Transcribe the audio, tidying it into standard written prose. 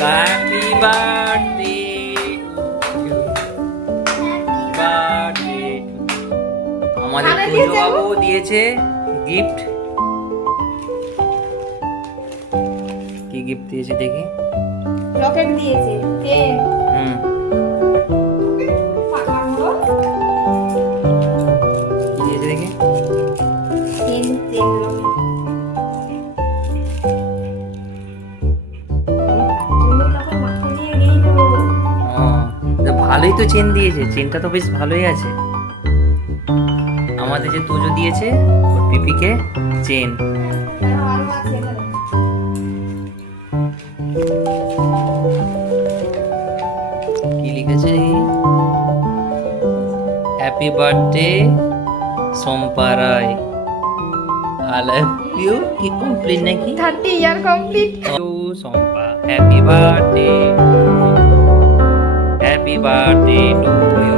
Happy birthday birthday. আমাদের পুজো বাবু দিয়েছে gift. কি গিফট দিয়েছে দেখি? রকেট দিয়েছে, পেন। হুম, কি দিয়েছে দেখি? Pen pen rocket. ও, তো ভালোই তো চেন দিয়েছে, চেনটা তো বেশ ভালোই আছে। আমাদের যে তুজো দিয়েছে ওর পিপিকে চেন। কি লিখেছে? Happy birthday Sompa Roy, I love you. কি কমপ্লিট নাকি? 30 year complete. Sompa, happy birthday, happy birthday to you.